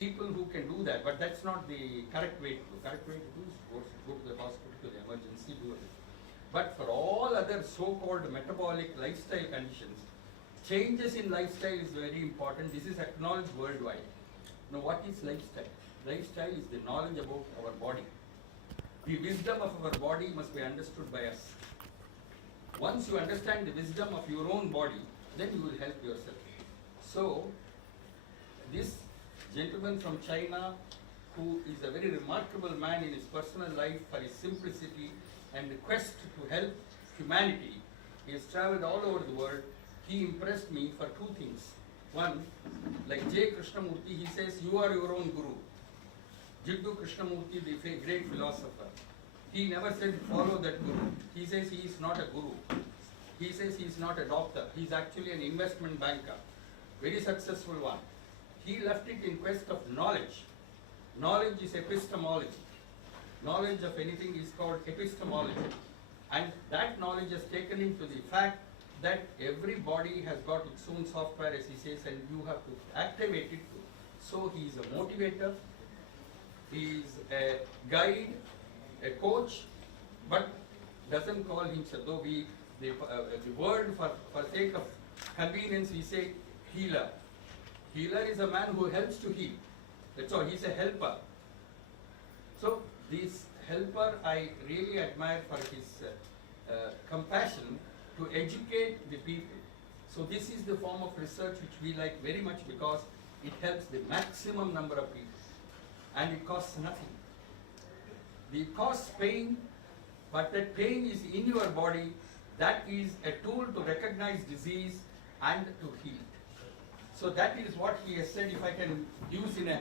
people who can do that, but that's not the correct way to do. Correct way to do is go to the hospital, to the emergency, do it. But for all other so-called metabolic lifestyle conditions, changes in lifestyle is very important. This is acknowledged worldwide. Now, what is lifestyle? Lifestyle is the knowledge about our body. The wisdom of our body must be understood by us. Once you understand the wisdom of your own body, then you will help yourself. So, this gentleman from China, who is a very remarkable man in his personal life for his simplicity and the quest to help humanity, he has traveled all over the world. He impressed me for two things. One, like J. Krishnamurti, he says, you are your own guru. Jiddu Krishnamurti, the great philosopher, he never said follow that guru. He says he is not a guru. He says he is not a doctor. He is actually an investment banker, very successful one. He left it in quest of knowledge. Knowledge is epistemology. Knowledge of anything is called epistemology. And that knowledge has taken him to the fact that every body has got its own software, as he says, and you have to activate it too. So he is a motivator, he is a guide, a coach, but doesn't call himself, though the word for sake of convenience, we say healer. Healer is a man who helps to heal. That's all, he's a helper. So this helper I really admire for his compassion to educate the people. So this is the form of research which we like very much because it helps the maximum number of people and it costs nothing. It costs pain, but that pain is in your body. That is a tool to recognize disease and to heal. So that is what he has said. If I can use in a,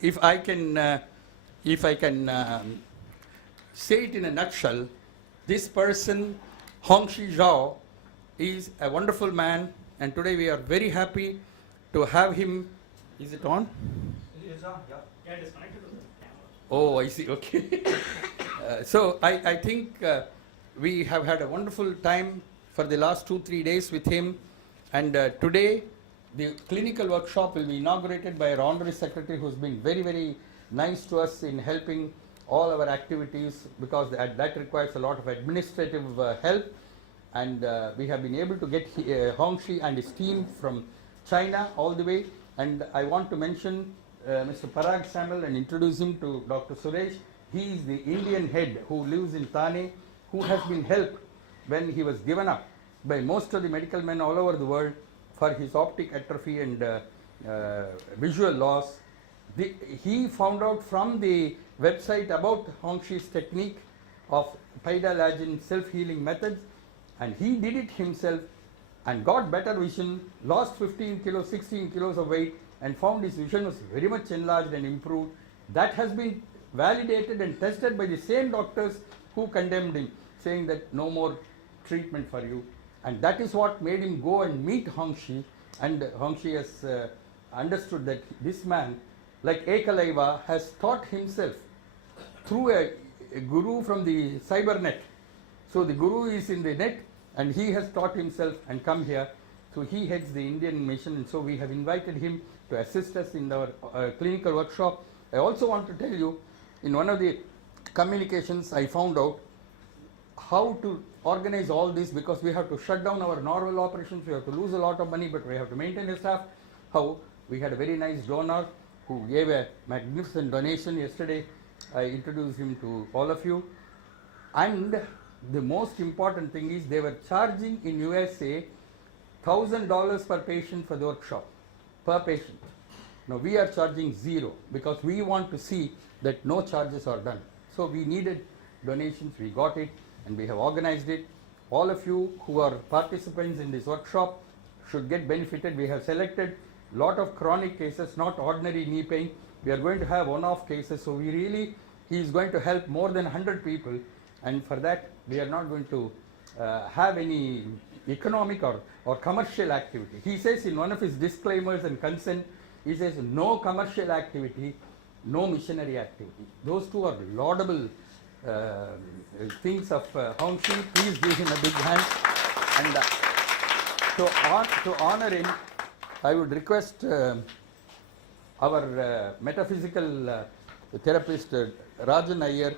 if I can say it in a nutshell, this person, Hongxi Zhao, is a wonderful man, and today we are very happy to have him. Is it on? It is on, yeah. Yeah, it is connected to the camera. Oh, I see. Okay. So I think we have had a wonderful time for the last 2-3 days with him, and today the clinical workshop will be inaugurated by our Honorary Secretary, who has been very, very nice to us in helping all our activities, because that requires a lot of administrative help, and we have been able to get Hongxi and his team from China all the way. And I want to mention Mr. Parag Samuel and introduce him to Dr. Suresh. He is the Indian head who lives in Thane, who has been helped when he was given up by most of the medical men all over the world for his optic atrophy and visual loss. He found out from the website about Hongxi's technique of PaidaLajin self-healing methods, and he did it himself and got better vision, lost 15 kilos, 16 kilos of weight, and found his vision was very much enlarged and improved. That has been validated and tested by the same doctors who condemned him, saying that no more treatment for you. And that is what made him go and meet Hongxi, and Hongxi has understood that this man, like Ekalaiva, has taught himself through a guru from the cybernet. So the guru is in the net and he has taught himself and come here. So he heads the Indian mission, and so we have invited him to assist us in our clinical workshop. I also want to tell you, in one of the communications I found out how to organize all this, because we have to shut down our normal operations, we have to lose a lot of money, but we have to maintain a staff. How we had a very nice donor who gave a magnificent donation yesterday. I introduced him to all of you. And the most important thing is they were charging in USA $1,000 per patient for the workshop, per patient. Now we are charging zero because we want to see that no charges are done. So we needed donations, we got it, and we have organized it. All of you who are participants in this workshop should get benefited. We have selected a lot of chronic cases, not ordinary knee pain. We are going to have one-off cases, so he is going to help more than 100 people, and for that we are not going to have any economic or commercial activity. He says in one of his disclaimers and consent, he says no commercial activity, no missionary activity. Those two are laudable things of Hongxi. Please give him a big hand. And to honor him, I would request our metaphysical therapist Rajan Iyer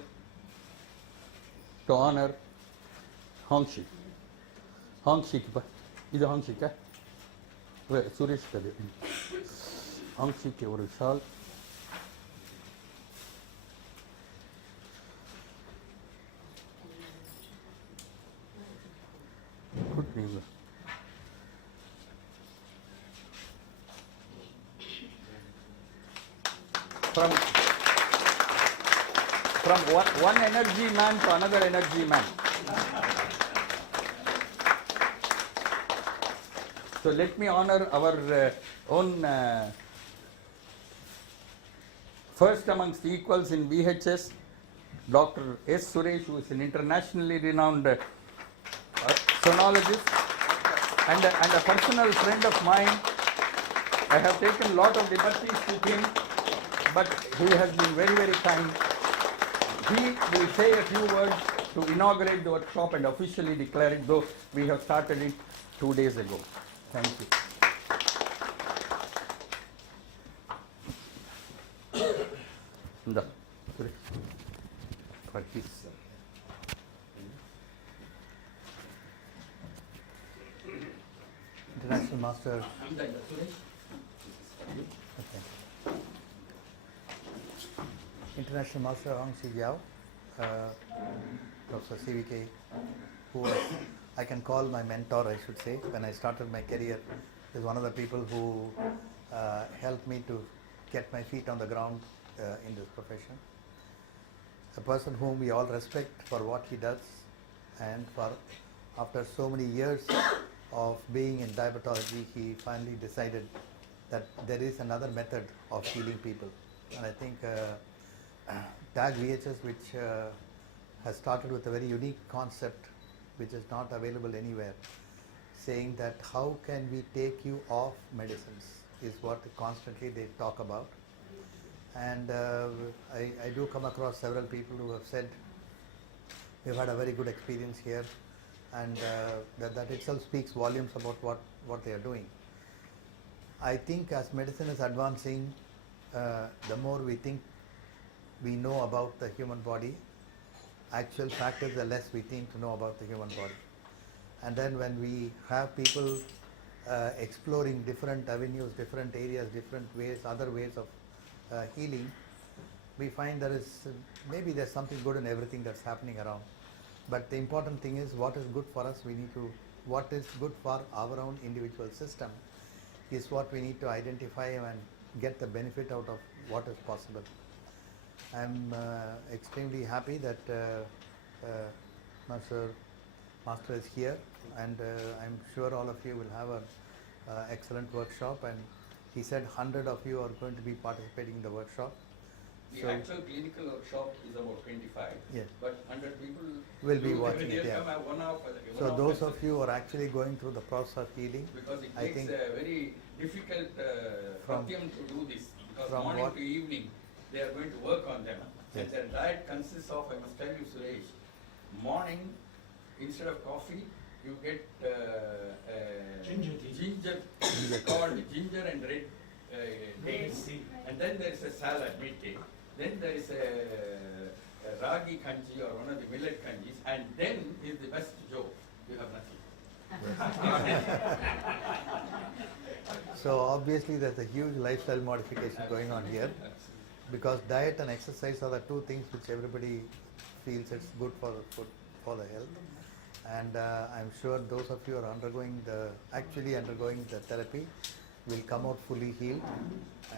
to honor Hongshik. Hongshik, ಇದು Hongshik? Suresh ಕದೆ Hongshik ஒரு shawl. Good name. From one energy man to another energy man. So let me honor our own first amongst equals in VHS, Dr. S. Suresh, who is an internationally renowned sonologist and a personal friend of mine. I have taken a lot of liberties with him, but he has been very, very kind. He will say a few words to inaugurate the workshop and officially declare it, though we have started it 2 days ago. Thank you. For his International Master. Okay. International Master Aung Shee Gyao, Professor CVK, who was, I can call my mentor, I should say. When I started my career, is one of the people who helped me to get my feet on the ground in this profession. A person whom we all respect for what he does, and for after so many years of being in diabetology, he finally decided that there is another method of healing people. And I think TAG VHS, which has started with a very unique concept which is not available anywhere, saying that how can we take you off medicines is what constantly they talk about. And I do come across several people who have said we've had a very good experience here, and that itself speaks volumes about what they are doing. I think as medicine is advancing, the more we think we know about the human body, actual fact is the less we think to know about the human body. And then when we have people exploring different avenues, different areas, different ways, other ways of healing, we find maybe there's something good in everything that's happening around. But the important thing is what is good for us, what is good for our own individual system is what we need to identify and get the benefit out of what is possible. I'm extremely happy that Master is here, and I'm sure all of you will have an excellent workshop, and he said 100 of you are going to be participating in the workshop. The actual clinical workshop is about 25, yes, but 100 people will be watching it. Yeah. So those of you who are actually going through the process of healing, because it I takes think a very difficult from them to do this, because from morning what- to evening they are going to work on them. Yes. And their diet consists of, I must tell you, Suresh, morning instead of coffee you get Ginger tea. ginger called ginger and red dates, and then there is a salad midday, then there is a ragi kanji or one of the millet kanjis, and then is the best joke. You have nothing. So obviously there's a huge lifestyle modification going on here, because diet and exercise are the two things which everybody feels it's good for the health. And I'm sure those of you who are actually undergoing the therapy will come out fully healed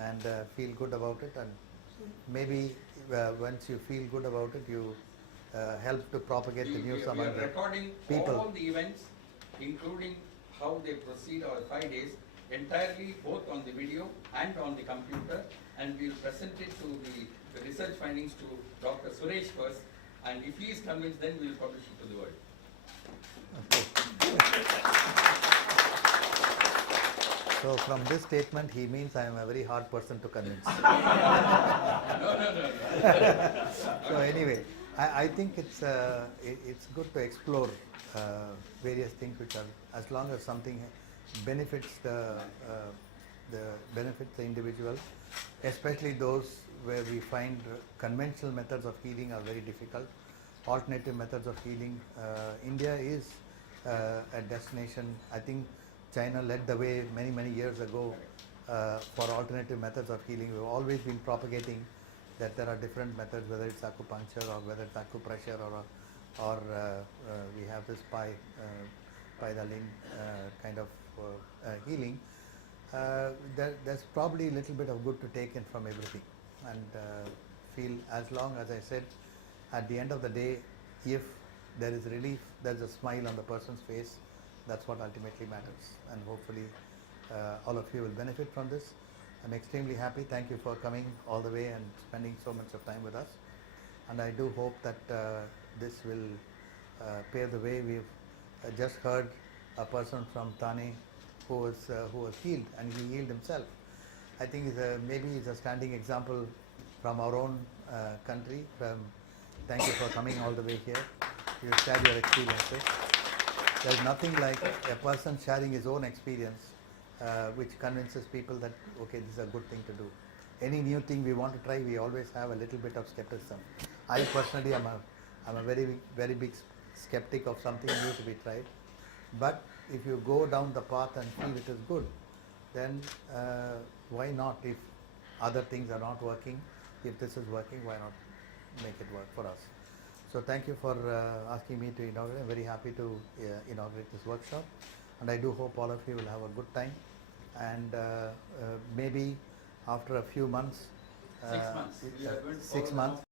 and feel good about it. And maybe once you feel good about it, you help to propagate the news We among are the recording people. all the events, including how they proceed over 5 days, entirely both on the video and on the computer, and we will present it to the research findings to Dr. Suresh first, and if he is convinced, then we will publish it to the world. So from this statement, he means I am a very hard person to convince. No. So anyway, I think it's good to explore various things which are, as long as something benefits benefits the individual, especially those where we find conventional methods of healing are very difficult. Alternative methods of healing. India is a destination. I think China led the way many years ago for alternative methods of healing. We've always been propagating that there are different methods, whether it's acupuncture or whether it's acupressure or we have this PaidaLajin kind of healing. There's probably a little bit of good to take in from everything, and feel as long as I said, at the end of the day, if there is relief, there's a smile on the person's face, that's what ultimately matters, and hopefully all of you will benefit from this. I'm extremely happy. Thank you for coming all the way and spending so much of time with us, and I do hope that this will pave the way. We've just heard a person from Thane who was healed, and he healed himself. I think maybe it's a standing example from our own country. Thank you for coming all the way here. You shared your experiences. There's nothing like a person sharing his own experience which convinces people that, okay, this is a good thing to do. Any new thing we want to try, we always have a little bit of skepticism. I personally am a very big skeptic of something new to be tried. But if you go down the path and feel it is good, then why not? If other things are not working, if this is working, why not make it work for us? So thank you for asking me to inaugurate. I'm very happy to inaugurate this workshop, and I do hope all of you will have a good time, and maybe after a few months, 6 months. We are going to 6 follow months,